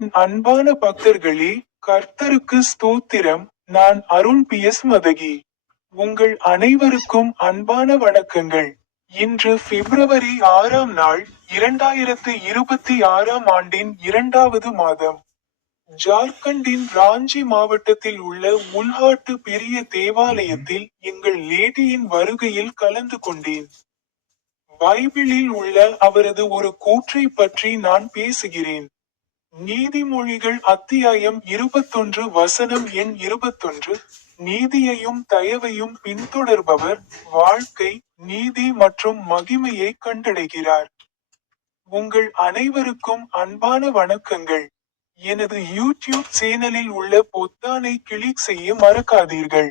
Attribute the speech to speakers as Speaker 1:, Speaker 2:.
Speaker 1: அன்பான பக்தர்களே கர்த்தருக்கு ஸ்தோத்திரம். நான் அருண் பி எஸ் மதகி உங்கள் அனைவருக்கும் அன்பான வணக்கங்கள். இன்று பிப்ரவரி ஆறாம் நாள் இரண்டாயிரத்து இருபத்தி ஆறாம் ஆண்டின் இரண்டாவது மாதம். ஜார்க்கண்டின் ராஞ்சி மாவட்டத்தில் உள்ள முல்ஹாட்டு பெரிய தேவாலயத்தில் எங்கள் லேடியின் வருகையில் கலந்து கொண்டேன். பைபிளில் உள்ள அவரது ஒரு கூற்றை பற்றி நான் பேசுகிறேன். நீதிமொழிகள் அத்தியாயம் இருபத்தொன்று வசனம் எண் இருபத்தொன்று. நீதியையும் தயவையும் பின்தொடர்பவர் வாழ்க்கை நீதி மற்றும் மகிமையை கண்டடைகிறார். உங்கள் அனைவருக்கும் அன்பான வணக்கங்கள். எனது யூடியூப் சேனலில் உள்ள பொத்தானை கிளிக் செய்ய மறக்காதீர்கள்.